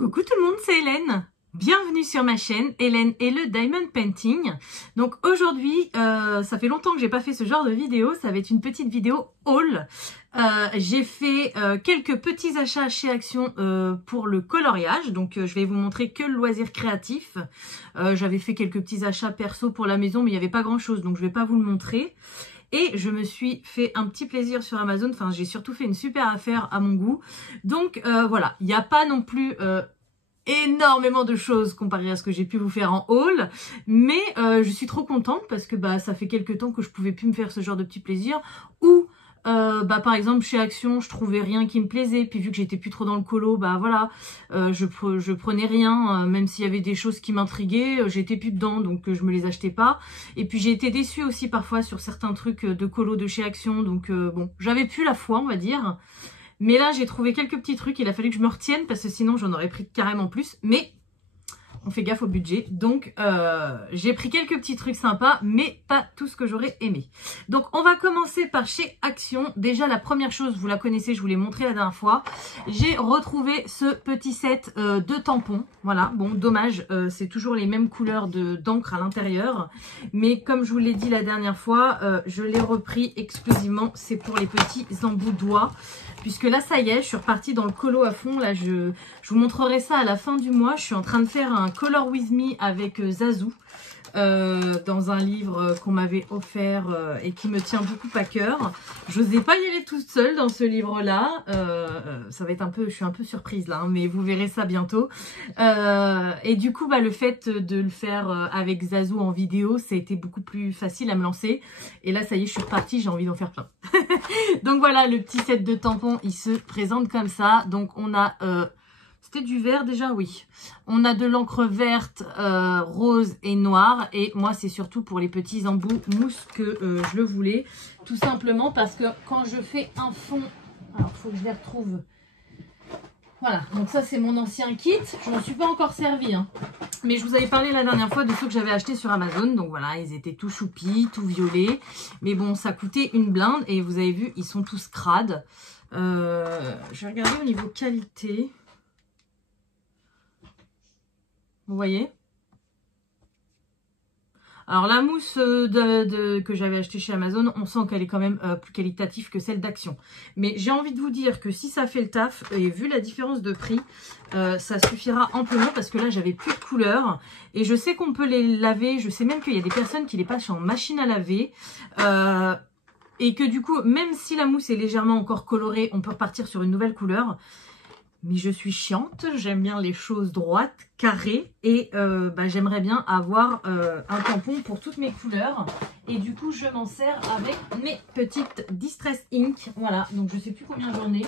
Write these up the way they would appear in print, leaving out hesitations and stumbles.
Coucou tout le monde, c'est Hélène. Bienvenue sur ma chaîne, Hélène et le Diamond Painting. Donc aujourd'hui, ça fait longtemps que j'ai pas fait ce genre de vidéo, ça va être une petite vidéo haul. J'ai fait quelques petits achats chez Action pour le coloriage, donc je vais vous montrer que le loisir créatif. J'avais fait quelques petits achats perso pour la maison, mais il n'y avait pas grand chose, donc je vais pas vous le montrer. Et je me suis fait un petit plaisir sur Amazon, enfin j'ai surtout fait une super affaire à mon goût. Donc voilà, il n'y a pas non plus énormément de choses comparé à ce que j'ai pu vous faire en haul, mais je suis trop contente parce que ça fait quelques temps que je pouvais plus me faire ce genre de petits plaisirs, ou par exemple chez Action je trouvais rien qui me plaisait, puis vu que j'étais plus trop dans le colo, voilà, je prenais rien, même s'il y avait des choses qui m'intriguaient, j'étais plus dedans, donc je me les achetais pas. Et puis j'ai été déçue aussi parfois sur certains trucs de colo de chez Action, donc bon, j'avais plus la foi on va dire. Mais là, j'ai trouvé quelques petits trucs. Il a fallu que je me retienne parce que sinon, j'en aurais pris carrément plus. Mais on fait gaffe au budget. Donc, j'ai pris quelques petits trucs sympas, mais pas tout ce que j'aurais aimé. Donc, on va commencer par chez Action. Déjà, la première chose, vous la connaissez, je vous l'ai montré la dernière fois. J'ai retrouvé ce petit set de tampons. Voilà, bon, dommage, c'est toujours les mêmes couleurs d'encre à l'intérieur. Mais comme je vous l'ai dit la dernière fois, je l'ai repris exclusivement. C'est pour les petits embouts de doigts. Puisque là, ça y est, je suis repartie dans le colo à fond. Là, je vous montrerai ça à la fin du mois. Je suis en train de faire un Color With Me avec Zazou. Dans un livre qu'on m'avait offert et qui me tient beaucoup à cœur. Je n'osais pas y aller toute seule dans ce livre-là. Ça va être un peu, je suis un peu surprise là, hein, mais vous verrez ça bientôt. Et du coup, le fait de le faire avec Zazou en vidéo, ça a été beaucoup plus facile à me lancer. Et là, ça y est, je suis repartie, j'ai envie d'en faire plein. Donc voilà, le petit set de tampons, il se présente comme ça. Donc on a... C'était du vert déjà, oui. On a de l'encre verte, rose et noire. Et moi, c'est surtout pour les petits embouts mousse que je le voulais. Tout simplement parce que quand je fais un fond... Alors, il faut que je les retrouve. Voilà, donc ça, c'est mon ancien kit. Je m'en suis pas encore servi, hein. Mais je vous avais parlé la dernière fois de ceux que j'avais achetés sur Amazon. Donc voilà, ils étaient tout choupis, tout violets. Mais bon, ça coûtait une blinde. Et vous avez vu, ils sont tous crades. Je vais regarder au niveau qualité. Vous voyez? Alors la mousse que j'avais achetée chez Amazon, on sent qu'elle est quand même plus qualitative que celle d'Action. Mais j'ai envie de vous dire que si ça fait le taf, et vu la différence de prix, ça suffira amplement parce que là j'avais plus de couleurs. Et je sais qu'on peut les laver, je sais même qu'il y a des personnes qui les passent en machine à laver. Et que du coup, même si la mousse est légèrement encore colorée, on peut repartir sur une nouvelle couleur. Mais je suis chiante, j'aime bien les choses droites, carrées, et j'aimerais bien avoir un tampon pour toutes mes couleurs. Et du coup, je m'en sers avec mes petites Distress Ink. Voilà, donc je sais plus combien j'en ai.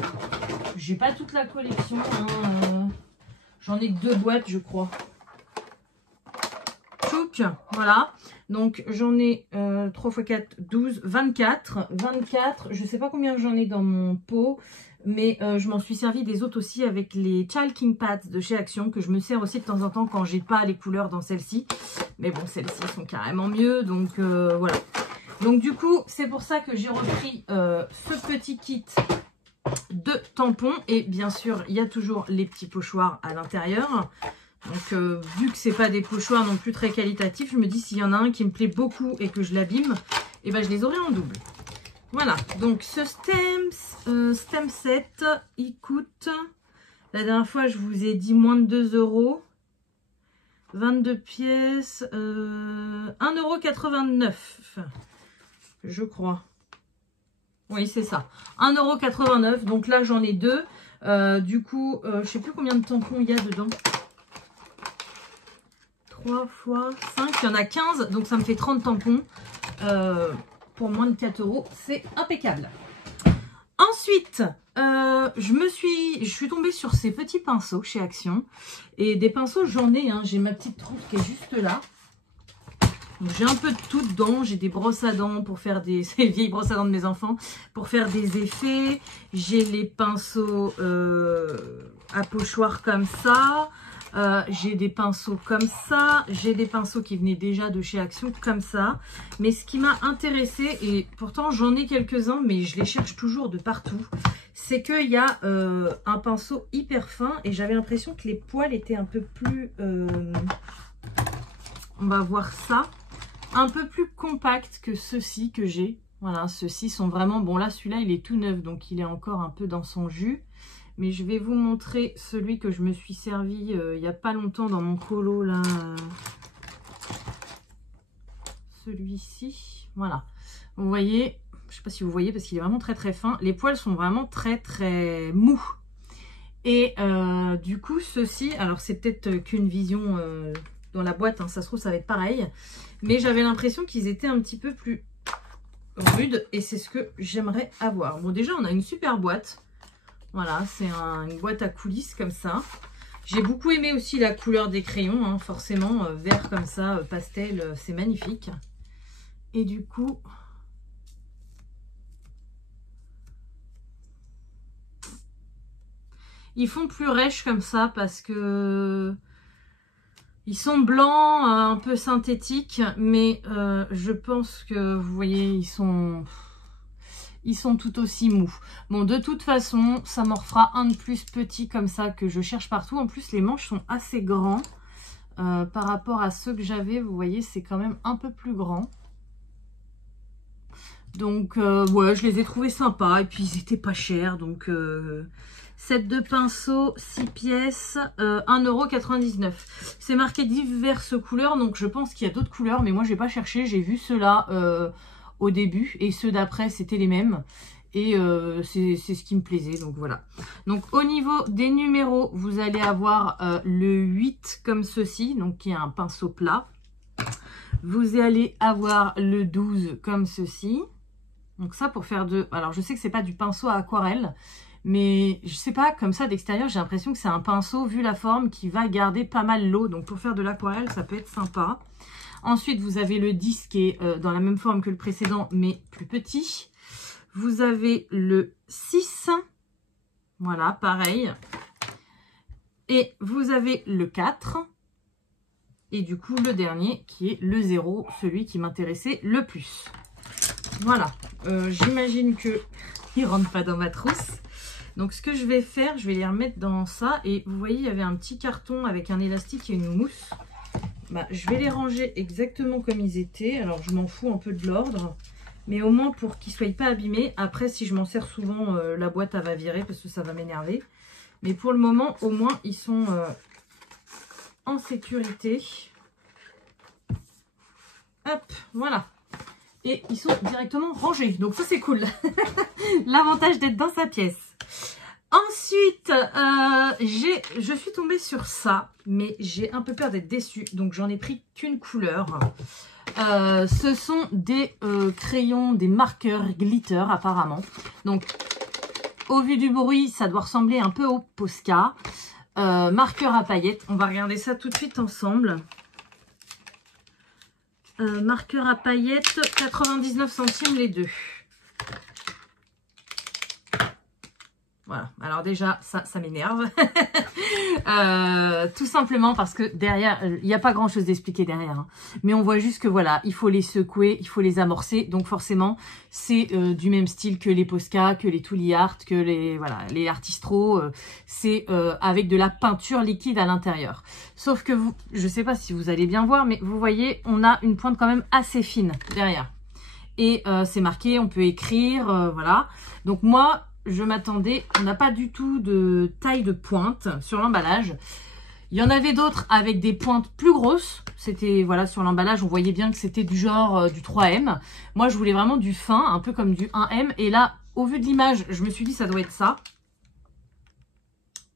J'ai pas toute la collection, hein. J'en ai 2 boîtes, je crois. Tchouk, voilà. Donc j'en ai 3 x 4, 12, 24. 24, je sais pas combien j'en ai dans mon pot. Mais je m'en suis servi des autres aussi avec les Child King Pads de chez Action, que je me sers aussi de temps en temps quand j'ai pas les couleurs dans celles-ci. Mais bon, celles-ci sont carrément mieux, donc voilà. Donc du coup, c'est pour ça que j'ai repris ce petit kit de tampons. Et bien sûr, il y a toujours les petits pochoirs à l'intérieur. Donc vu que c'est pas des pochoirs non plus très qualitatifs, je me dis s'il y en a un qui me plaît beaucoup et que je l'abîme, et je les aurai en double. Voilà, donc ce stem set, il coûte, la dernière fois je vous ai dit moins de 2 €, 22 pièces, 1,89 €, je crois. Oui, c'est ça, 1,89 €, donc là j'en ai 2, du coup, je sais plus combien de tampons il y a dedans. 3 x 5, il y en a 15, donc ça me fait 30 tampons. Pour moins de 4 €, c'est impeccable. Ensuite, je suis tombée sur ces petits pinceaux chez Action. Et des pinceaux, j'en ai, hein. J'ai ma petite trousse qui est juste là. J'ai un peu de tout dedans. J'ai des brosses à dents pour faire des... C'est les vieilles brosses à dents de mes enfants. Pour faire des effets. J'ai les pinceaux à pochoir comme ça. J'ai des pinceaux comme ça, j'ai des pinceaux qui venaient déjà de chez Action comme ça, mais ce qui m'a intéressée, et pourtant j'en ai quelques-uns mais je les cherche toujours de partout, c'est qu'il y a un pinceau hyper fin et j'avais l'impression que les poils étaient un peu plus, on va voir ça, un peu plus compacts que ceux-ci que j'ai. Voilà, ceux-ci sont vraiment, bon là celui-là il est tout neuf donc il est encore un peu dans son jus. Mais je vais vous montrer celui que je me suis servi il n'y a pas longtemps dans mon colo là. Celui-ci, voilà. Vous voyez, je ne sais pas si vous voyez parce qu'il est vraiment très très fin. Les poils sont vraiment très très mous. Et du coup, ceux-ci, alors c'est peut-être qu'une vision dans la boîte, hein, ça se trouve ça va être pareil. Mais j'avais l'impression qu'ils étaient un petit peu plus rudes et c'est ce que j'aimerais avoir. Bon déjà, on a une super boîte. Voilà, c'est une boîte à coulisses comme ça. J'ai beaucoup aimé aussi la couleur des crayons, hein, forcément, vert comme ça, pastel, c'est magnifique. Et du coup, ils font plus rêches comme ça parce que ils sont blancs, un peu synthétiques, mais je pense que vous voyez, ils sont tout aussi mous. Bon, de toute façon, ça m'en refera un de plus petit comme ça que je cherche partout. En plus, les manches sont assez grands par rapport à ceux que j'avais. Vous voyez, c'est quand même un peu plus grand. Donc, ouais, je les ai trouvés sympas. Et puis, ils étaient pas chers. Donc, set de pinceaux, 6 pièces, 1,99 €. C'est marqué diverses couleurs. Donc, je pense qu'il y a d'autres couleurs. Mais moi, j'ai pas cherché. J'ai vu ceux-là au début. Et ceux d'après, c'était les mêmes. Et c'est ce qui me plaisait. Donc, voilà. Donc, au niveau des numéros, vous allez avoir le 8 comme ceci. Donc, qui est un pinceau plat. Vous allez avoir le 12 comme ceci. Donc ça pour faire de... Alors je sais que c'est pas du pinceau à aquarelle, mais je sais pas, comme ça d'extérieur, j'ai l'impression que c'est un pinceau, vu la forme, qui va garder pas mal l'eau. Donc pour faire de l'aquarelle, ça peut être sympa. Ensuite, vous avez le 10 qui est dans la même forme que le précédent, mais plus petit. Vous avez le 6. Voilà, pareil. Et vous avez le 4. Et du coup, le dernier qui est le 0, celui qui m'intéressait le plus. Voilà, j'imagine qu'il ne rentre pas dans ma trousse. Donc, ce que je vais faire, je vais les remettre dans ça. Et vous voyez, il y avait un petit carton avec un élastique et une mousse. Bah, je vais les ranger exactement comme ils étaient. Alors, je m'en fous un peu de l'ordre. Mais au moins pour qu'ils ne soient pas abîmés. Après, si je m'en sers souvent, la boîte, elle va virer parce que ça va m'énerver. Mais pour le moment, au moins, ils sont en sécurité. Hop, voilà. Et ils sont directement rangés. Donc ça, c'est cool. L'avantage d'être dans sa pièce. Ensuite, je suis tombée sur ça. Mais j'ai un peu peur d'être déçue. Donc j'en ai pris qu'une couleur. Ce sont des crayons, des marqueurs glitter apparemment. Donc au vu du bruit, ça doit ressembler un peu au Posca. Marqueur à paillettes. On va regarder ça tout de suite ensemble. Marqueur à paillettes, 99 centimes les deux. Voilà, alors déjà, ça m'énerve. Tout simplement parce que derrière, il n'y a pas grand chose d'expliquer derrière. Hein. Mais on voit juste que voilà, il faut les secouer, il faut les amorcer. Donc forcément, c'est du même style que les Posca, que les Tooly Art, que les Artistro. C'est avec de la peinture liquide à l'intérieur. Sauf que vous, je ne sais pas si vous allez bien voir, mais vous voyez, on a une pointe quand même assez fine derrière. Et c'est marqué, on peut écrire, voilà. Donc moi... je m'attendais, on n'a pas du tout de taille de pointe sur l'emballage. Il y en avait d'autres avec des pointes plus grosses. C'était, voilà, sur l'emballage, on voyait bien que c'était du genre du 3M. Moi, je voulais vraiment du fin, un peu comme du 1M. Et là, au vu de l'image, je me suis dit, ça doit être ça.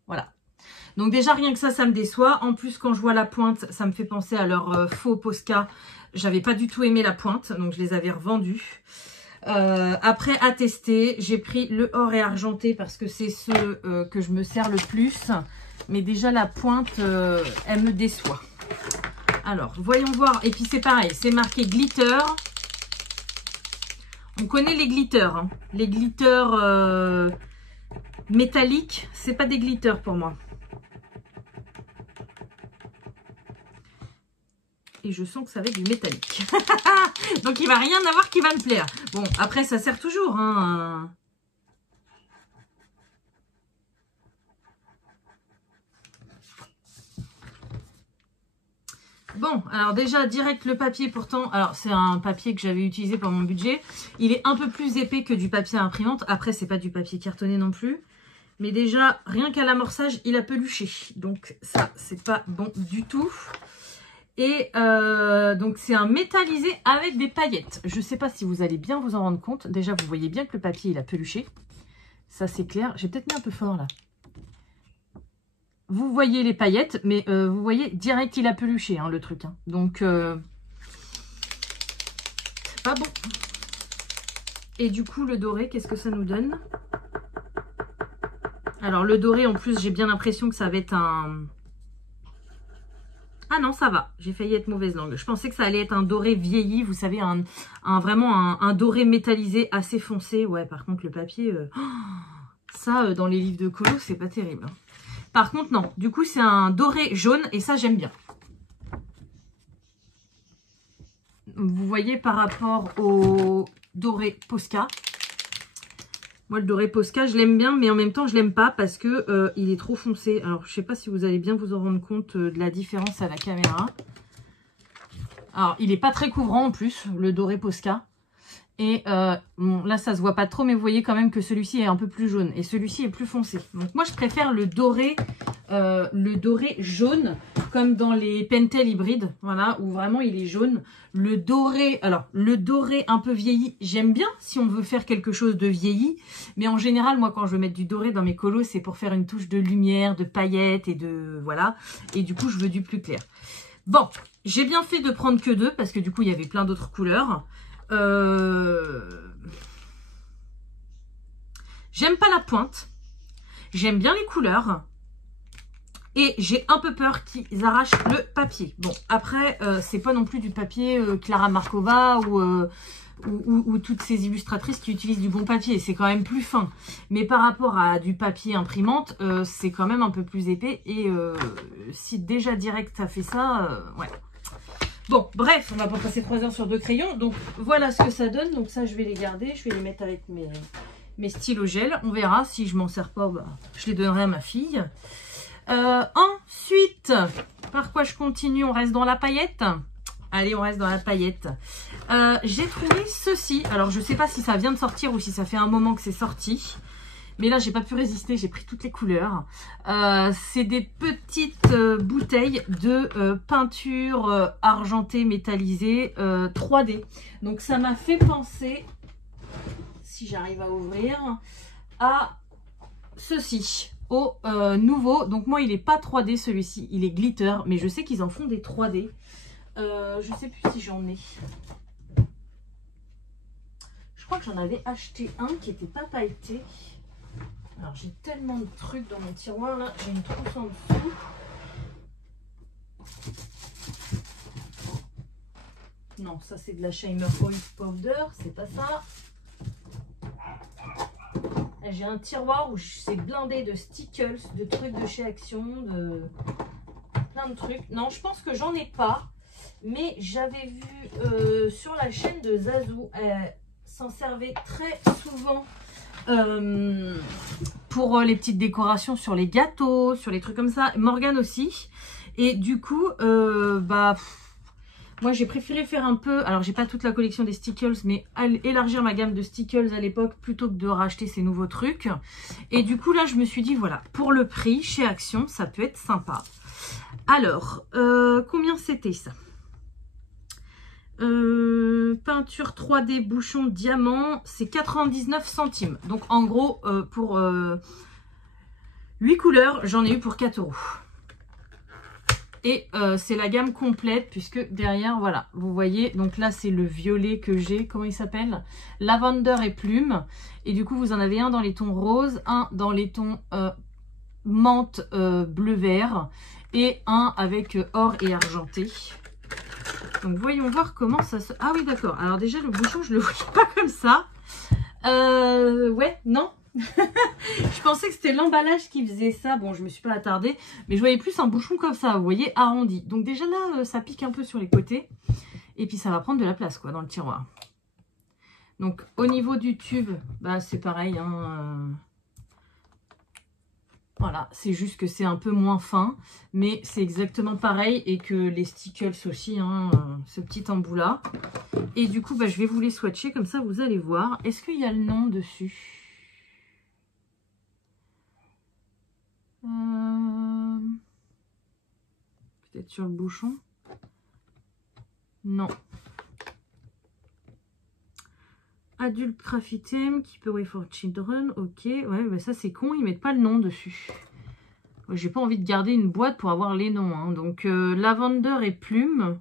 Voilà. Donc déjà, rien que ça me déçoit. En plus, quand je vois la pointe, ça me fait penser à leur faux Posca. J'avais pas du tout aimé la pointe, donc je les avais revendus. Après à tester, j'ai pris le or et argenté parce que c'est ceux que je me sers le plus. Mais déjà la pointe, elle me déçoit. Alors, voyons voir. Et puis c'est pareil, c'est marqué glitter. On connaît les glitters. Hein. Les glitters métalliques, c'est pas des glitters pour moi. Et je sens que ça va être du métallique. Donc il va rien avoir qui va me plaire. Bon, après ça sert toujours. Hein. Bon, alors déjà, direct le papier, pourtant, alors c'est un papier que j'avais utilisé pour mon budget. Il est un peu plus épais que du papier à imprimante. Après, c'est pas du papier cartonné non plus. Mais déjà, rien qu'à l'amorçage, il a peluché. Donc ça, c'est pas bon du tout. Et donc c'est un métallisé avec des paillettes. Je sais pas si vous allez bien vous en rendre compte. Déjà, vous voyez bien que le papier, il a peluché. Ça, c'est clair. J'ai peut-être mis un peu fort là. Vous voyez les paillettes, mais vous voyez direct il a peluché hein, le truc. Hein. Donc, c'est pas bon. Et du coup, le doré, qu'est-ce que ça nous donne? Alors, le doré, en plus, j'ai bien l'impression que ça va être un... Ah non, ça va. J'ai failli être mauvaise langue. Je pensais que ça allait être un doré vieilli. Vous savez, vraiment un doré métallisé assez foncé. Ouais, par contre, le papier... ça, dans les livres de colo, c'est pas terrible. Hein. Par contre, non. Du coup, c'est un doré jaune et ça, j'aime bien. Vous voyez par rapport au doré Posca. Moi, le doré Posca, je l'aime bien, mais en même temps, je l'aime pas parce que il est trop foncé. Alors, je sais pas si vous allez bien vous en rendre compte de la différence à la caméra. Alors, il est pas très couvrant en plus, le doré Posca. Et bon, là, ça se voit pas trop, mais vous voyez quand même que celui-ci est un peu plus jaune. Et celui-ci est plus foncé. Donc moi, je préfère le doré jaune, comme dans les Pentel hybrides. Voilà, où vraiment il est jaune. Le doré, alors, le doré un peu vieilli, j'aime bien si on veut faire quelque chose de vieilli. Mais en général, moi, quand je veux mettre du doré dans mes colos, c'est pour faire une touche de lumière, de paillettes et de... Voilà. Et du coup, je veux du plus clair. Bon, j'ai bien fait de prendre que 2 parce que du coup, il y avait plein d'autres couleurs. J'aime pas la pointe, j'aime bien les couleurs et j'ai un peu peur qu'ils arrachent le papier. Bon, après, c'est pas non plus du papier Clara Markova ou toutes ces illustratrices qui utilisent du bon papier. C'est quand même plus fin. Mais par rapport à du papier imprimante, c'est quand même un peu plus épais. Et si déjà direct ça fait ça, ouais. Bon, bref, on va pas passer 3 heures sur 2 crayons. Donc, voilà ce que ça donne. Donc, ça, je vais les garder. Je vais les mettre avec mes stylos gel. On verra. Si je m'en sers pas, bah, je les donnerai à ma fille. Ensuite, par quoi je continue? On reste dans la paillette. Allez, on reste dans la paillette. J'ai trouvé ceci. Alors, je sais pas si ça vient de sortir ou si ça fait un moment que c'est sorti. Mais là, j'ai pas pu résister, j'ai pris toutes les couleurs. C'est des petites bouteilles de peinture argentée métallisée 3D. Donc, ça m'a fait penser, si j'arrive à ouvrir, à ceci, au nouveau. Donc, moi, il n'est pas 3D celui-ci, il est glitter. Mais je sais qu'ils en font des 3D. Je sais plus si j'en ai. Je crois que j'en avais acheté un qui n'était pas pailleté. Alors, j'ai tellement de trucs dans mon tiroir, là. J'ai une trousse en dessous. Non, ça, c'est de la Shimmer Oil Powder. C'est pas ça. J'ai un tiroir où c'est blindé de stickers, de trucs de chez Action, de plein de trucs. Non, je pense que j'en ai pas. Mais j'avais vu sur la chaîne de Zazou, elle s'en servait très souvent. Pour les petites décorations sur les gâteaux, sur les trucs comme ça. Morgane aussi. Et du coup, moi j'ai préféré faire un peu, alors j'ai pas toute la collection des Stickles, mais élargir ma gamme de Stickles à l'époque plutôt que de racheter ces nouveaux trucs. Et du coup là je me suis dit voilà, pour le prix chez Action ça peut être sympa. Alors, combien c'était ça? Peinture 3D bouchon diamant, c'est 99 centimes. Donc en gros, pour 8 couleurs, j'en ai eu pour 4 €. Et c'est la gamme complète puisque derrière, voilà, vous voyez, donc là c'est le violet que j'ai, comment il s'appelle? Lavender et plume. Et du coup, vous en avez un dans les tons roses, un dans les tons menthe bleu-vert et un avec or et argenté. Donc voyons voir comment ça se... Ah oui d'accord, alors déjà le bouchon je le voyais pas comme ça. Ouais, non. Je pensais que c'était l'emballage qui faisait ça. Bon, je me suis pas attardée, mais je voyais plus un bouchon comme ça, vous voyez, arrondi. Donc déjà là, ça pique un peu sur les côtés. Et puis ça va prendre de la place quoi dans le tiroir. Donc au niveau du tube, bah c'est pareil. Hein, Voilà, c'est juste que c'est un peu moins fin, mais c'est exactement pareil et que les Stickles aussi, hein, ce petit embout là. Et du coup, bah, je vais vous les swatcher, comme ça vous allez voir. Est-ce qu'il y a le nom dessus? Peut-être sur le bouchon? Non. Adult Craft Item, Keep Away for Children, ok. Ouais, bah ça c'est con, ils mettent pas le nom dessus. J'ai pas envie de garder une boîte pour avoir les noms. Hein. Donc, Lavender et Plume.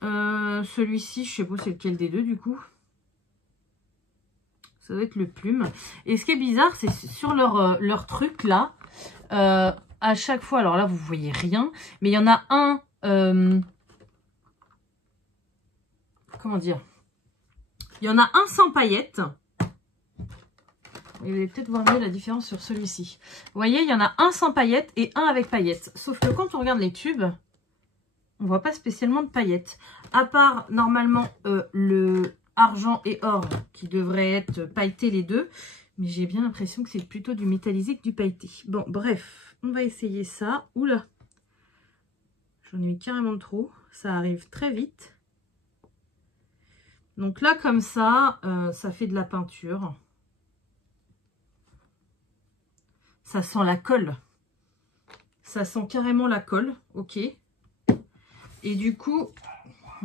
Celui-ci, je sais pas c'est lequel des deux du coup. Ça doit être le Plume. Et ce qui est bizarre, c'est sur leur truc là, à chaque fois, alors là vous voyez rien, mais il y en a un, comment dire, il y en a un sans paillettes. Vous allez peut-être voir mieux la différence sur celui-ci. Vous voyez, il y en a un sans paillettes et un avec paillettes. Sauf que quand on regarde les tubes, on voit pas spécialement de paillettes. À part, normalement, le argent et or qui devrait être pailleté les deux. Mais j'ai bien l'impression que c'est plutôt du métallisé que du pailleté. Bon, bref, on va essayer ça. Oula, j'en ai mis carrément trop. Ça arrive très vite. Donc là, comme ça, ça fait de la peinture. Ça sent la colle. Ça sent carrément la colle. Ok. Et du coup,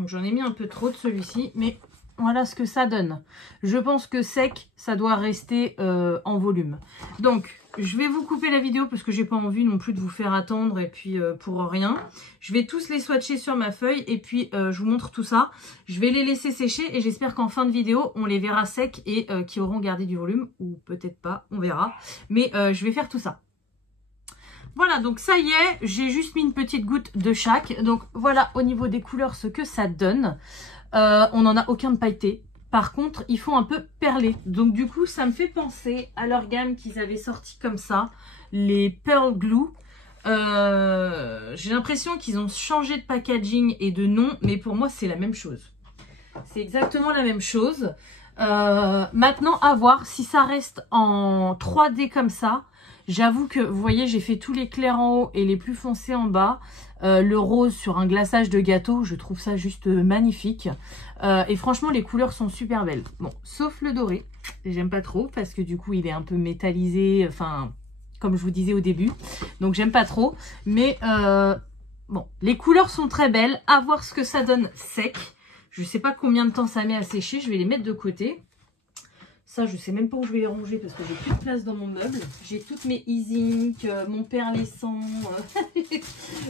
j'en ai mis un peu trop de celui-ci. Mais voilà ce que ça donne. Je pense que sec, ça doit rester en volume. Donc, je vais vous couper la vidéo parce que j'ai pas envie non plus de vous faire attendre et puis pour rien. Je vais tous les swatcher sur ma feuille et puis je vous montre tout ça. Je vais les laisser sécher et j'espère qu'en fin de vidéo, on les verra secs et qui auront gardé du volume. Ou peut-être pas, on verra. Mais je vais faire tout ça. Voilà, donc ça y est, j'ai juste mis une petite goutte de chaque. Donc voilà au niveau des couleurs ce que ça donne. On n'en a aucun de pailleté. Par contre, ils font un peu perler. Donc du coup, ça me fait penser à leur gamme qu'ils avaient sorti comme ça, les Pearl Glue. J'ai l'impression qu'ils ont changé de packaging et de nom, mais pour moi, c'est la même chose. C'est exactement la même chose. Maintenant, à voir si ça reste en 3D comme ça. J'avoue que, vous voyez, j'ai fait tous les clairs en haut et les plus foncés en bas. Le rose sur un glaçage de gâteau, je trouve ça juste magnifique. Et franchement, les couleurs sont super belles. Bon, sauf le doré. J'aime pas trop parce que du coup, il est un peu métallisé. Enfin, comme je vous disais au début. Donc, j'aime pas trop. Mais bon, les couleurs sont très belles. À voir ce que ça donne sec. Je sais pas combien de temps ça met à sécher. Je vais les mettre de côté. Ça, je sais même pas où je vais les ranger parce que j'ai plus de place dans mon meuble. J'ai toutes mes e-ink, mon perlessant.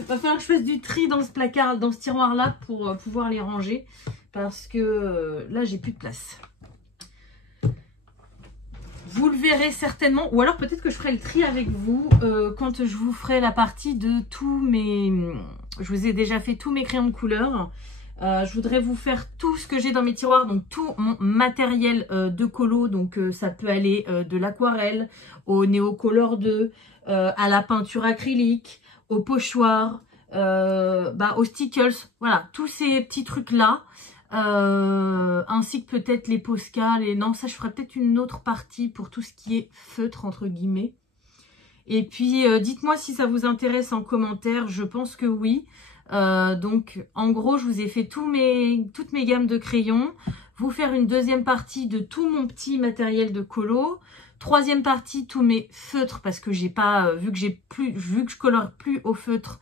Va falloir que je fasse du tri dans ce placard, dans ce tiroir-là pour pouvoir les ranger. Parce que là, j'ai plus de place. Vous le verrez certainement. Ou alors peut-être que je ferai le tri avec vous quand je vous ferai la partie de tous mes... Je vous ai déjà fait tous mes crayons de couleur. Je voudrais vous faire tout ce que j'ai dans mes tiroirs, donc tout mon matériel de colo, donc ça peut aller de l'aquarelle au Neocolor 2, à la peinture acrylique, au pochoir, aux stickers, voilà, tous ces petits trucs-là, ainsi que peut-être les Posca, non, ça je ferai peut-être une autre partie pour tout ce qui est feutre, entre guillemets. Et puis, dites-moi si ça vous intéresse en commentaire, je pense que oui. Donc en gros je vous ai fait toutes mes gammes de crayons, vous faire une deuxième partie de tout mon petit matériel de colo, troisième partie tous mes feutres parce que j'ai pas vu que je colore plus au feutre,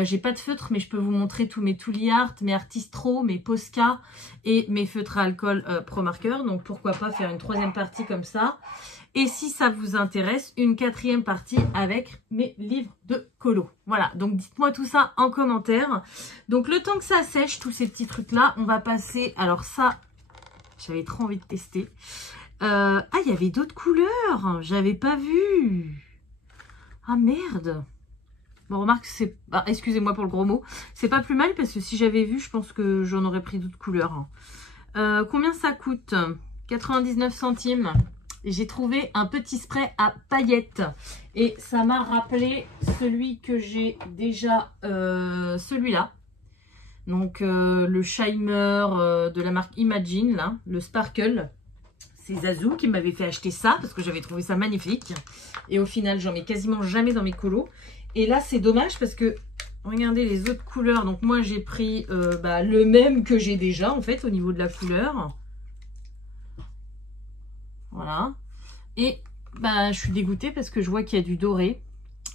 j'ai pas de feutre mais je peux vous montrer tous mes Tooly Art, mes Artistro, mes Posca et mes feutres à alcool Pro Marker, donc pourquoi pas faire une troisième partie comme ça. Et si ça vous intéresse, une quatrième partie avec mes livres de colo. Voilà, donc dites-moi tout ça en commentaire. Donc le temps que ça sèche, tous ces petits trucs-là, on va passer... Alors ça, j'avais trop envie de tester. Ah, il y avait d'autres couleurs, j'avais pas vu. Ah merde. Bon, remarque, c'est... Ah, excusez-moi pour le gros mot. C'est pas plus mal parce que si j'avais vu, je pense que j'en aurais pris d'autres couleurs. Combien ça coûte? 99 centimes. J'ai trouvé un petit spray à paillettes et ça m'a rappelé celui que j'ai déjà, celui-là. Donc le Shimer de la marque Imagine, là, le Sparkle. C'est Zazou qui m'avait fait acheter ça parce que j'avais trouvé ça magnifique. Et au final, j'en mets quasiment jamais dans mes colos. Et là, c'est dommage parce que, regardez les autres couleurs. Donc moi, j'ai pris le même que j'ai déjà, en fait, au niveau de la couleur. Voilà. Et je suis dégoûtée parce que je vois qu'il y a du doré.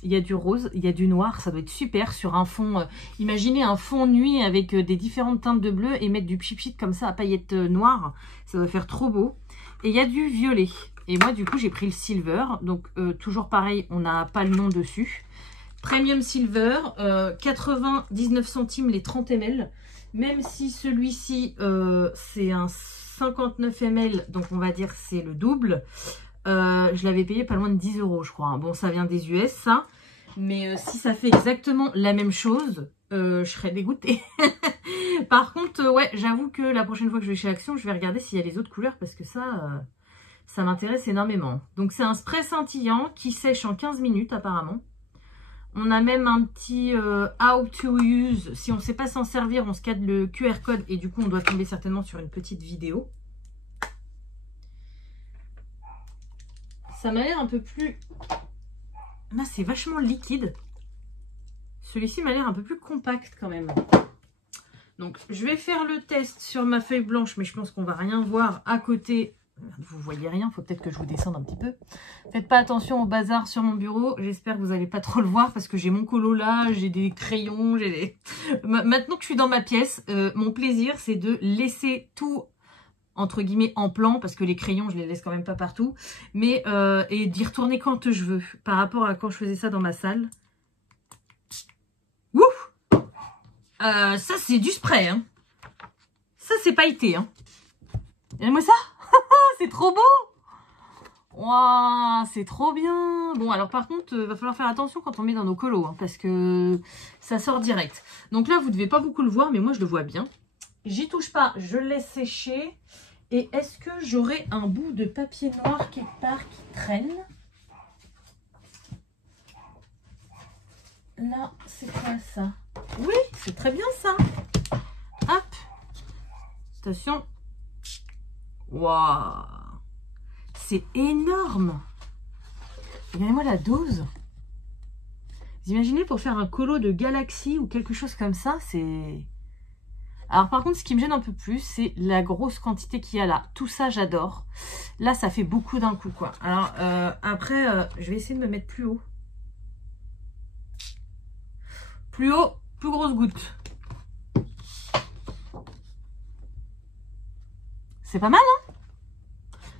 Il y a du rose, il y a du noir, ça doit être super sur un fond. Imaginez un fond nuit avec des différentes teintes de bleu et mettre du pchit comme ça à paillettes noires. Ça doit faire trop beau. Et il y a du violet. Et moi, du coup, j'ai pris le silver. Donc, toujours pareil, on n'a pas le nom dessus. Premium silver, 99 centimes les 30 ml. Même si celui-ci, c'est un 59 ml, donc on va dire c'est le double. Je l'avais payé pas loin de 10 €, je crois. Bon, ça vient des US, ça. Mais si ça fait exactement la même chose, je serais dégoûtée. Par contre, ouais, j'avoue que la prochaine fois que je vais chez Action, je vais regarder s'il y a les autres couleurs parce que ça m'intéresse énormément. Donc, c'est un spray scintillant qui sèche en 15 minutes apparemment. On a même un petit how to use. Si on ne sait pas s'en servir, on scanne le QR code et du coup, on doit tomber certainement sur une petite vidéo. Ça m'a l'air un peu plus... Là, c'est vachement liquide. Celui-ci m'a l'air un peu plus compact quand même. Donc, je vais faire le test sur ma feuille blanche, mais je pense qu'on va rien voir à côté. Vous voyez rien, il faut peut-être que je vous descende un petit peu. Faites pas attention au bazar sur mon bureau. J'espère que vous n'allez pas trop le voir parce que j'ai mon colo là, j'ai des crayons, j'ai des... Maintenant que je suis dans ma pièce, mon plaisir, c'est de laisser tout entre guillemets en plan, parce que les crayons, je les laisse quand même pas partout, mais et d'y retourner quand je veux, par rapport à quand je faisais ça dans ma salle. Ouf, ça c'est du spray, hein. Ça c'est pailleté, hein. Regardez-moi ça. C'est trop beau. Waouh, c'est trop bien. Bon, alors par contre, va falloir faire attention quand on met dans nos colos, hein, parce que ça sort direct. Donc là, vous devez pas beaucoup le voir, mais moi je le vois bien. J'y touche pas, je le laisse sécher. Et est-ce que j'aurai un bout de papier noir quelque part qui traîne? Là, c'est quoi ça? Oui, c'est très bien ça. Hop. Attention. Waouh. C'est énorme. Regardez-moi la dose. Vous imaginez pour faire un colo de Galaxy ou quelque chose comme ça, c'est... Alors par contre, ce qui me gêne un peu plus, c'est la grosse quantité qu'il y a là. Tout ça, j'adore. Là, ça fait beaucoup d'un coup, quoi. Alors après, je vais essayer de me mettre plus haut. Plus haut, plus grosse goutte. C'est pas mal, hein?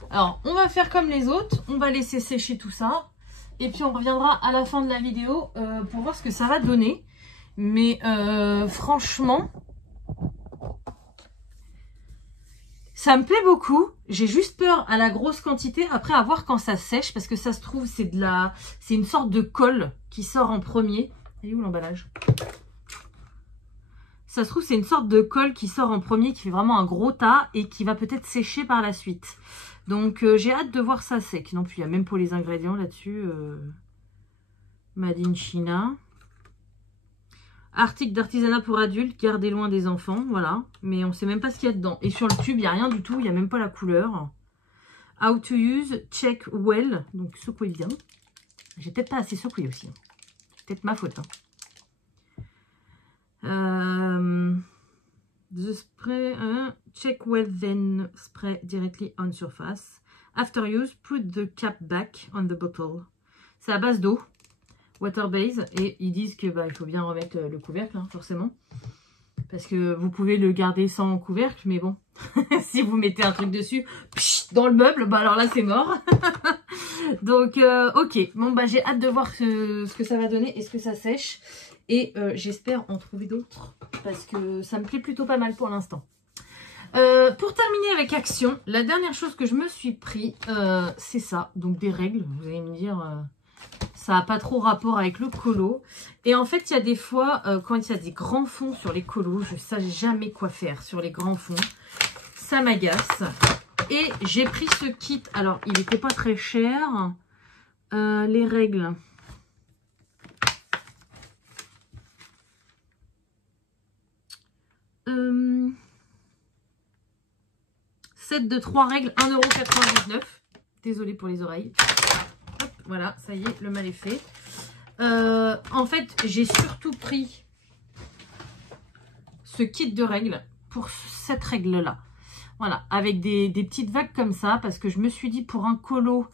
Alors, on va faire comme les autres. On va laisser sécher tout ça. Et puis, on reviendra à la fin de la vidéo pour voir ce que ça va donner. Mais franchement... ça me plaît beaucoup. J'ai juste peur à la grosse quantité. Après, à voir quand ça sèche. Parce que ça se trouve, c'est une sorte de colle qui sort en premier. Elle est où l'emballage? Ça se trouve, c'est une sorte de colle qui sort en premier, qui fait vraiment un gros tas et qui va peut-être sécher par la suite. Donc, j'ai hâte de voir ça sec. Non, puis il n'y a même pas les ingrédients là-dessus. Made in China. Article d'artisanat pour adultes, gardez loin des enfants, voilà. Mais on ne sait même pas ce qu'il y a dedans. Et sur le tube, il n'y a rien du tout, il n'y a même pas la couleur. How to use, check well. Donc, secouez bien. J'ai peut-être pas assez secoué aussi. C'est peut-être ma faute. The spray, check well then spray directly on surface. After use, put the cap back on the bottle. C'est à base d'eau. Water base, et ils disent que il faut bien remettre le couvercle, hein, forcément, parce que vous pouvez le garder sans couvercle, mais bon, si vous mettez un truc dessus, psh, dans le meuble, alors là c'est mort. Donc ok, bon j'ai hâte de voir ce que ça va donner et ce que ça sèche, et j'espère en trouver d'autres, parce que ça me plaît plutôt pas mal pour l'instant. Pour terminer avec Action, la dernière chose que je me suis pris, c'est ça, donc des règles, vous allez me dire... ça n'a pas trop rapport avec le colo. Et en fait, il y a des fois, quand il y a des grands fonds sur les colos, je ne sais jamais quoi faire sur les grands fonds. Ça m'agace. Et j'ai pris ce kit. Alors, il n'était pas très cher. Les règles. set de 3 règles, 1,99 €. Désolée pour les oreilles. Hop, voilà, ça y est, le mal est fait. En fait, j'ai surtout pris ce kit de règles pour cette règle-là. Voilà, avec des petites vagues comme ça, parce que je me suis dit pour un colo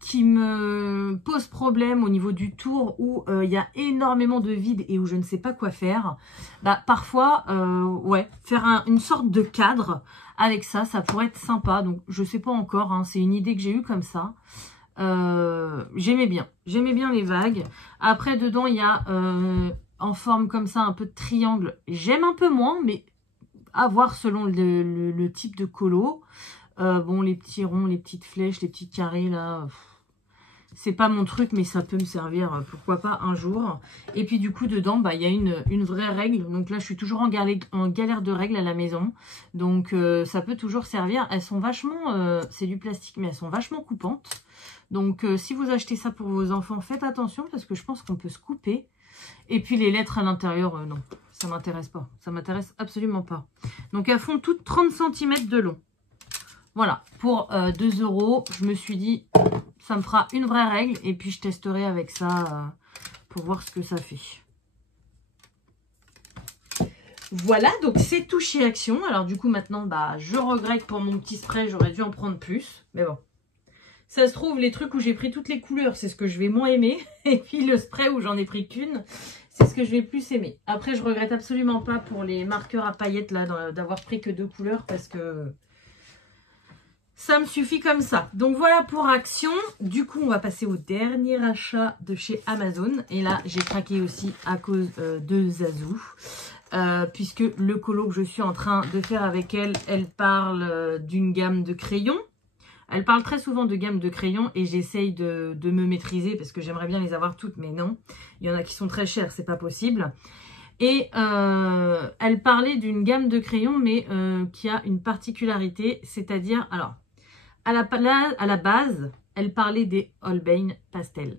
qui me pose problème au niveau du tour, où il y a énormément de vide et où je ne sais pas quoi faire, bah parfois, ouais, faire une sorte de cadre avec ça, ça pourrait être sympa. Donc je sais pas encore, hein, c'est une idée que j'ai eue comme ça. J'aimais bien les vagues. Après dedans il y a en forme comme ça un peu de triangle, j'aime un peu moins, mais à voir selon le type de colo. Bon, les petits ronds, les petites flèches, les petits carrés là, c'est pas mon truc, mais ça peut me servir, pourquoi pas un jour. Et puis du coup dedans, bah il y a une vraie règle. Donc là je suis toujours en galère de règles à la maison, donc ça peut toujours servir. Elles sont vachement, c'est du plastique, mais elles sont vachement coupantes. Donc si vous achetez ça pour vos enfants, faites attention, parce que je pense qu'on peut se couper. Et puis les lettres à l'intérieur, non, ça m'intéresse pas, ça m'intéresse absolument pas. Donc elles font toutes 30 cm de long. Voilà, pour 2 €, je me suis dit, ça me fera une vraie règle. Et puis, je testerai avec ça pour voir ce que ça fait. Voilà, donc c'est tout chez Action. Alors, du coup, maintenant, bah, je regrette pour mon petit spray. J'aurais dû en prendre plus. Mais bon, ça se trouve, les trucs où j'ai pris toutes les couleurs, c'est ce que je vais moins aimer. Et puis, le spray où j'en ai pris qu'une, c'est ce que je vais plus aimer. Après, je regrette absolument pas pour les marqueurs à paillettes, là, d'avoir pris que 2 couleurs, parce que ça me suffit comme ça. Donc voilà pour Action. Du coup, on va passer au dernier achat de chez Amazon. Et là, j'ai craqué aussi à cause de Zazou. Puisque le colo que je suis en train de faire avec elle, elle parle d'une gamme de crayons. Elle parle très souvent de gamme de crayons et j'essaye de me maîtriser parce que j'aimerais bien les avoir toutes, mais non. Il y en a qui sont très chères, c'est pas possible. Et elle parlait d'une gamme de crayons, mais qui a une particularité, c'est-à-dire, alors, à la base, elle parlait des Holbein Pastel.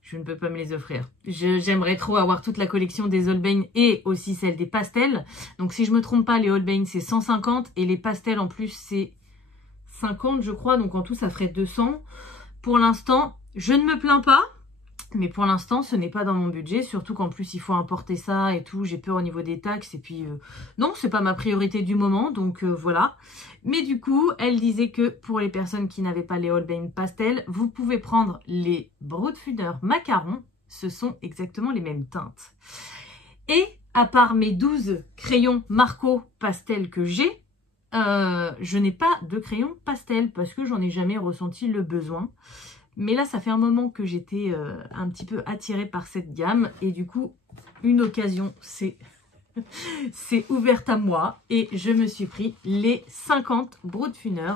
Je ne peux pas me les offrir. J'aimerais trop avoir toute la collection des Holbein et aussi celle des pastels. Donc si je ne me trompe pas, les Holbein c'est 150 et les pastels en plus c'est 50 je crois. Donc en tout ça ferait 200. Pour l'instant, je ne me plains pas. Mais pour l'instant, ce n'est pas dans mon budget, surtout qu'en plus, il faut importer ça et tout. J'ai peur au niveau des taxes et puis, non, c'est pas ma priorité du moment, donc voilà. Mais du coup, elle disait que pour les personnes qui n'avaient pas les Holbein Pastel, vous pouvez prendre les Broadfuner Macaron. Ce sont exactement les mêmes teintes. Et à part mes 12 crayons Marco Pastel que j'ai, je n'ai pas de crayons pastel parce que j'en ai jamais ressenti le besoin. Mais là, ça fait un moment que j'étais un petit peu attirée par cette gamme. Et du coup, une occasion c'est ouverte à moi. Et je me suis pris les 50 Broadfuner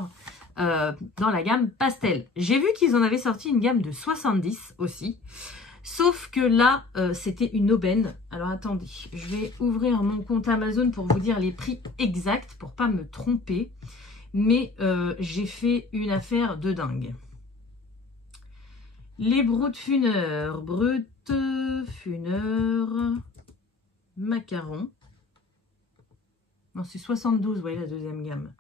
dans la gamme pastel. J'ai vu qu'ils en avaient sorti une gamme de 70 aussi. Sauf que là, c'était une aubaine. Alors attendez, je vais ouvrir mon compte Amazon pour vous dire les prix exacts, pour pas me tromper. Mais j'ai fait une affaire de dingue. Les Broadfuner Macaron. Non, c'est 72, vous voyez la deuxième gamme.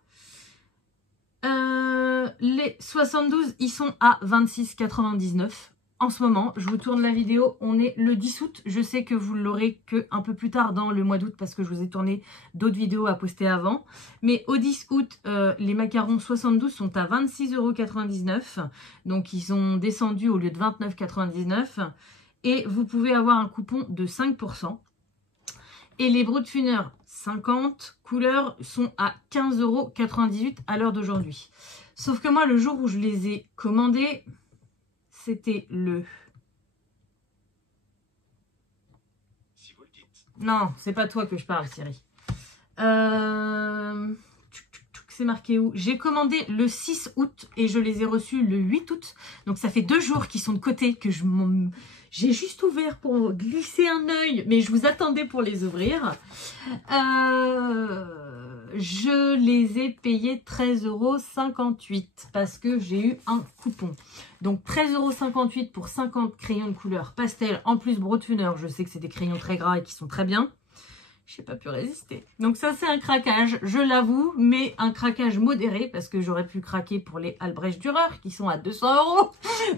Les 72, ils sont à 26,99 en ce moment. Je vous tourne la vidéo, on est le 10 août. Je sais que vous l'aurez qu'un peu plus tard dans le mois d'août parce que je vous ai tourné d'autres vidéos à poster avant. Mais au 10 août, les macarons 72 sont à 26,99 €. Donc ils ont descendu au lieu de 29,99 €. Et vous pouvez avoir un coupon de 5%. Et les Broadfuner 50 couleurs sont à 15,98 € à l'heure d'aujourd'hui. Sauf que moi, le jour où je les ai commandés, c'était le... Non, c'est pas toi que je parle, Siri. C'est marqué où? J'ai commandé le 6 août et je les ai reçus le 8 août. Donc ça fait 2 jours qu'ils sont de côté, que j'ai juste ouvert pour glisser un œil, mais je vous attendais pour les ouvrir. Je les ai payés 13,58 € parce que j'ai eu un coupon. Donc 13,58 € pour 50 crayons de couleur pastel. En plus Broadfuner, je sais que c'est des crayons très gras et qui sont très bien. j'ai pas pu résister. Donc ça c'est un craquage, je l'avoue, mais un craquage modéré parce que j'aurais pu craquer pour les Albrecht Dürer qui sont à 200 €.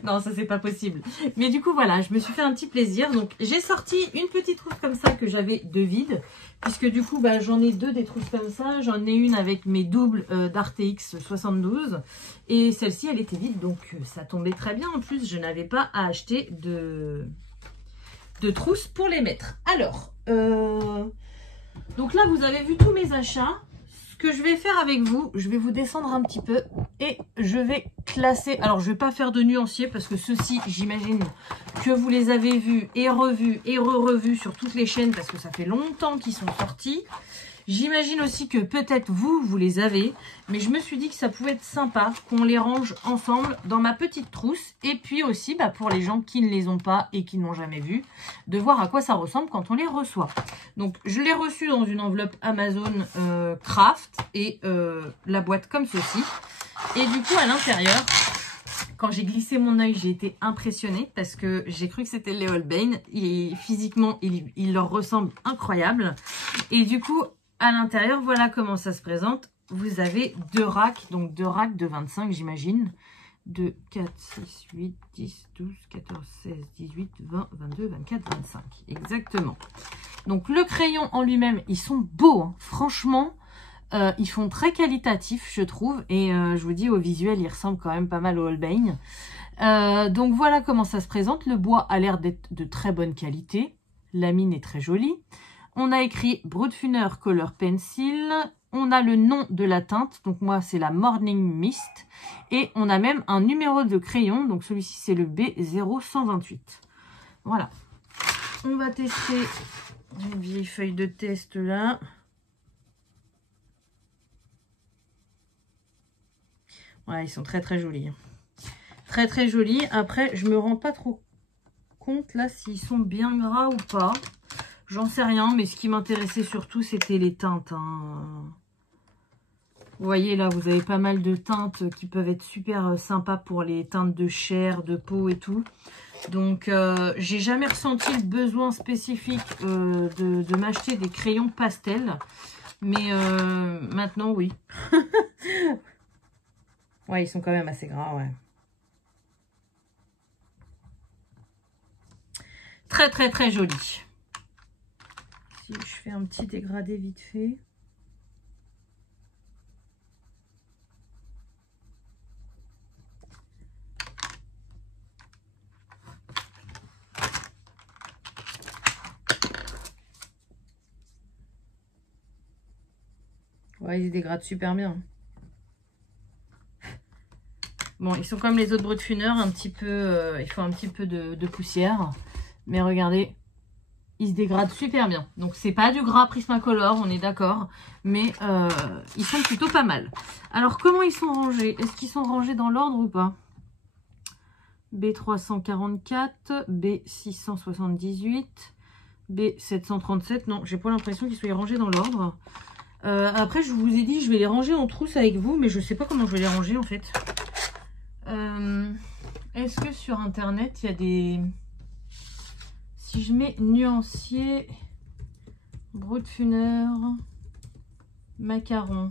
Non, ça c'est pas possible. Mais du coup voilà, je me suis fait un petit plaisir. Donc j'ai sorti une petite trousse comme ça que j'avais de vide, puisque du coup bah, j'en ai deux des trousses comme ça. J'en ai une avec mes doubles d'RTX 72 et celle-ci elle était vide, donc ça tombait très bien. En plus je n'avais pas à acheter de trousses pour les mettre. Alors donc là, vous avez vu tous mes achats. Ce que je vais faire avec vous, je vais vous descendre un petit peu et je vais classer. Alors, je ne vais pas faire de nuancier parce que ceux-ci, j'imagine que vous les avez vus et revus et re-revus sur toutes les chaînes parce que ça fait longtemps qu'ils sont sortis. J'imagine aussi que peut-être vous les avez, mais je me suis dit que ça pouvait être sympa qu'on les range ensemble dans ma petite trousse. Et puis aussi, bah, pour les gens qui ne les ont pas et qui n'ont jamais vu, de voir à quoi ça ressemble quand on les reçoit. Donc, je l'ai reçu dans une enveloppe Amazon Craft et la boîte comme ceci. Et du coup, à l'intérieur, quand j'ai glissé mon œil, j'ai été impressionnée parce que j'ai cru que c'était les Holbein. Et physiquement, il leur ressemble incroyable. Et du coup, à l'intérieur, voilà comment ça se présente. Vous avez deux racks, donc deux racks de 25, j'imagine. 2, 4, 6, 8, 10, 12, 14, 16, 18, 20, 22, 24, 25. Exactement. Donc, le crayon en lui-même, ils sont beaux. Hein. Franchement, ils font très qualitatifs, je trouve. Et je vous dis, au visuel, ils ressemblent quand même pas mal au Holbein. Donc, voilà comment ça se présente. Le bois a l'air d'être de très bonne qualité. La mine est très jolie. On a écrit Brutfuner Color Pencil. On a le nom de la teinte. Donc moi, c'est la Morning Mist. Et on a même un numéro de crayon. Donc celui-ci, c'est le B0128. Voilà. On va tester une vieille feuille de test là. Ouais, ils sont très très jolis. Très très jolis. Après, je me rends pas trop compte là s'ils sont bien gras ou pas. J'en sais rien, mais ce qui m'intéressait surtout, c'était les teintes. Hein. Vous voyez, là, vous avez pas mal de teintes qui peuvent être super sympas pour les teintes de chair, de peau et tout. Donc, j'ai jamais ressenti le besoin spécifique de m'acheter des crayons pastel. Mais maintenant, oui. Ouais, ils sont quand même assez gras, ouais. Très, très, très joli. Si je fais un petit dégradé vite fait. Ouais, ils se dégradent super bien. Bon, ils sont comme les autres Brutfuner, un petit peu, il faut un petit peu de poussière. Mais regardez, ils se dégradent super bien. Donc, c'est pas du gras Prismacolor, on est d'accord. Mais ils sont plutôt pas mal. Alors, comment ils sont rangés? Est-ce qu'ils sont rangés dans l'ordre ou pas? B344, B678, B737. Non, j'ai pas l'impression qu'ils soient rangés dans l'ordre. Après, je vous ai dit, je vais les ranger en trousse avec vous, mais je sais pas comment je vais les ranger en fait. Est-ce que sur internet, il y a des... Si je mets nuancier, Brutfuner, macaron,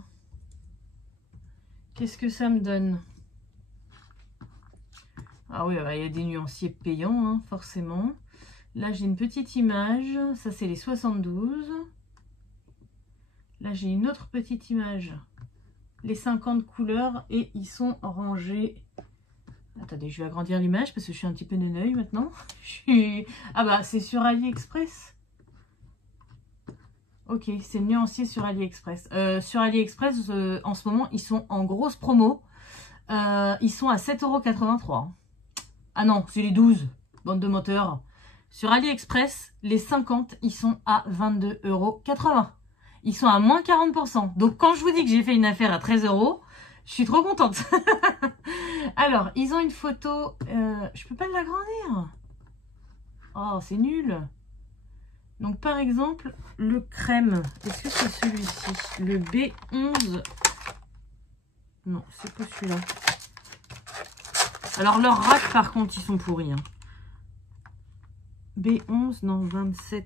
qu'est-ce que ça me donne? Ah oui, il y a des nuanciers payants, hein, forcément. Là, j'ai une petite image. Ça, c'est les 72. Là, j'ai une autre petite image. Les 50 couleurs. Et ils sont rangés... Attendez, je vais agrandir l'image parce que je suis un petit peu neneuil maintenant. Ah bah, c'est sur AliExpress. Ok, c'est nuancier sur AliExpress. Sur AliExpress, en ce moment, ils sont en grosse promo. Ils sont à 7,83 €. Ah non, c'est les 12. Bande de menteurs. Sur AliExpress, les 50, ils sont à 22,80 €. Ils sont à moins 40%. Donc, quand je vous dis que j'ai fait une affaire à 13 €, je suis trop contente. Alors, ils ont une photo. Je peux pas l'agrandir. Oh, c'est nul. Donc, par exemple, le crème. Est-ce que c'est celui-ci? Le B11. Non, c'est pas celui-là. Alors, leurs racks, par contre, ils sont pourris. Hein. B11, non, 27.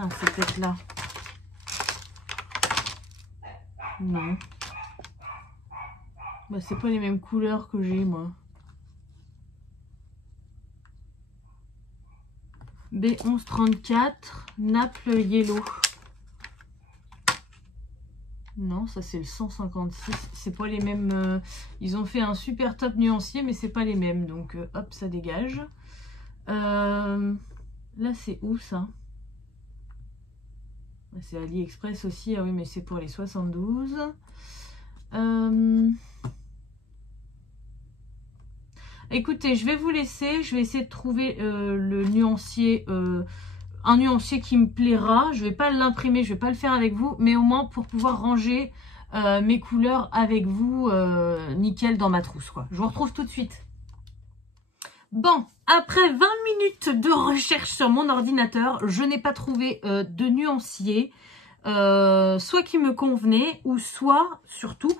Ah, c'est peut-être là. Non. Bah, c'est pas les mêmes couleurs que j'ai, moi. B1134, Naples Yellow. Non, ça c'est le 156. C'est pas les mêmes. Ils ont fait un super top nuancier, mais c'est pas les mêmes. Donc hop, ça dégage. Là, c'est où ça? C'est AliExpress aussi. Ah oui, mais c'est pour les 72. Écoutez, je vais vous laisser. Je vais essayer de trouver le nuancier. Un nuancier qui me plaira. Je vais pas l'imprimer, je vais pas le faire avec vous, mais au moins pour pouvoir ranger mes couleurs avec vous nickel dans ma trousse, quoi. Je vous retrouve tout de suite. Bon, après 20 minutes de recherche sur mon ordinateur, je n'ai pas trouvé de nuancier, soit qui me convenait, ou soit, surtout,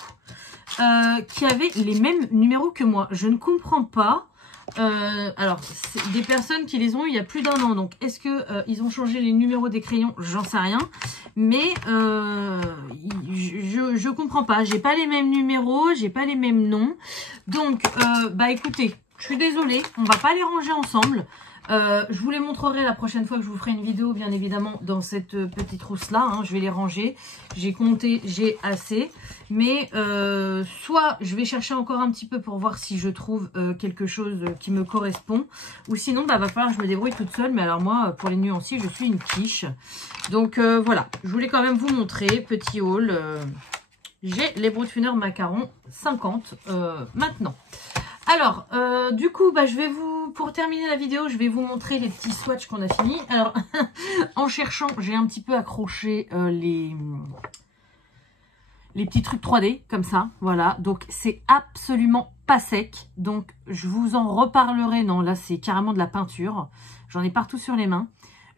qui avait les mêmes numéros que moi. Je ne comprends pas. Alors, c'est des personnes qui les ont eu il y a plus d'1 an. Donc, est-ce que ils ont changé les numéros des crayons? J'en sais rien. Mais je comprends pas. J'ai pas les mêmes numéros, j'ai pas les mêmes noms. Donc, bah écoutez, je suis désolée. On va pas les ranger ensemble. Je vous les montrerai la prochaine fois que je vous ferai une vidéo, bien évidemment, dans cette petite trousse-là. Hein, je vais les ranger. J'ai compté, j'ai assez. Mais soit je vais chercher encore un petit peu pour voir si je trouve quelque chose qui me correspond. Ou sinon, bah, va falloir que je me débrouille toute seule. Mais alors moi, pour les nuanciers, je suis une quiche. Donc voilà, je voulais quand même vous montrer. Petit haul. J'ai les Broadfunner Macaron 50 maintenant. Alors, du coup, bah, pour terminer la vidéo, je vais vous montrer les petits swatchs qu'on a fini. Alors, en cherchant, j'ai un petit peu accroché les petits trucs 3D, comme ça, voilà. Donc, c'est absolument pas sec. Donc, je vous en reparlerai. Non, là, c'est carrément de la peinture. J'en ai partout sur les mains.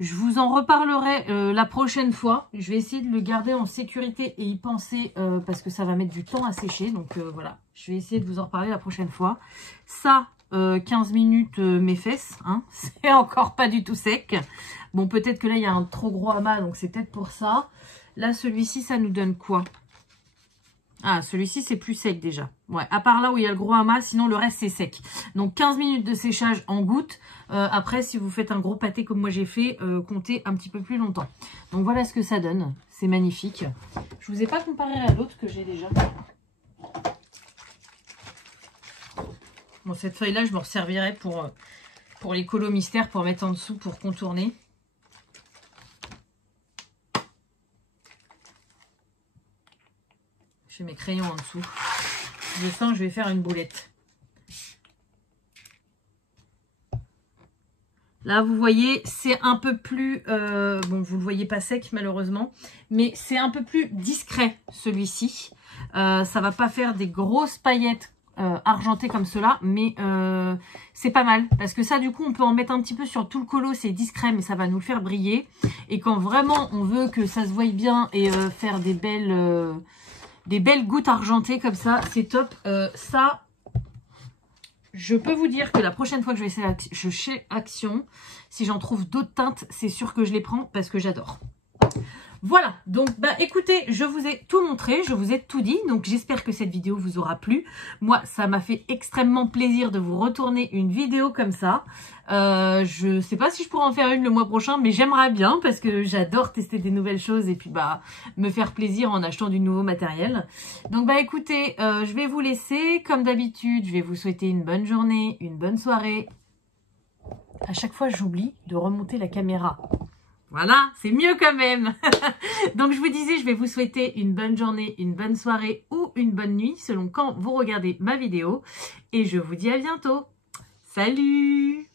Je vous en reparlerai la prochaine fois. Je vais essayer de le garder en sécurité et y penser parce que ça va mettre du temps à sécher. Donc voilà, je vais essayer de vous en reparler la prochaine fois. Ça, 15 minutes mes fesses, hein, c'est encore pas du tout sec. Bon, peut-être que là, il y a un trop gros amas, donc c'est peut-être pour ça. Là, celui-ci, ça nous donne quoi? Ah, celui-ci, c'est plus sec déjà. Ouais, à part là où il y a le gros amas, sinon le reste, c'est sec. Donc, 15 minutes de séchage en gouttes. Après, si vous faites un gros pâté comme moi j'ai fait, comptez un petit peu plus longtemps. Donc, voilà ce que ça donne. C'est magnifique. Je vous ai pas comparé à l'autre que j'ai déjà. Bon, cette feuille-là, je me resservirai pour les colos mystères, pour mettre en dessous, pour contourner. J'ai mes crayons en dessous. Je sens que je vais faire une boulette. Là, vous voyez, c'est un peu plus... bon, vous ne le voyez pas sec, malheureusement. Mais c'est un peu plus discret, celui-ci. Ça ne va pas faire des grosses paillettes argentées comme cela. Mais c'est pas mal. Parce que ça, du coup, on peut en mettre un petit peu sur tout le colo. C'est discret, mais ça va nous le faire briller. Et quand vraiment, on veut que ça se voie bien et faire des belles gouttes argentées comme ça, c'est top. Ça, je peux vous dire que la prochaine fois que je vais essayer chez Action, si j'en trouve d'autres teintes, c'est sûr que je les prends parce que j'adore. Voilà, donc bah écoutez, je vous ai tout montré, je vous ai tout dit, donc j'espère que cette vidéo vous aura plu. Moi, ça m'a fait extrêmement plaisir de vous retourner une vidéo comme ça. Je sais pas si je pourrai en faire une le mois prochain, mais j'aimerais bien parce que j'adore tester des nouvelles choses et puis bah me faire plaisir en achetant du nouveau matériel. Donc bah écoutez, je vais vous laisser, comme d'habitude, je vais vous souhaiter une bonne journée, une bonne soirée. À chaque fois, j'oublie de remonter la caméra. Voilà, c'est mieux quand même. Donc, je vous disais, je vais vous souhaiter une bonne journée, une bonne soirée ou une bonne nuit, selon quand vous regardez ma vidéo. Et je vous dis à bientôt. Salut!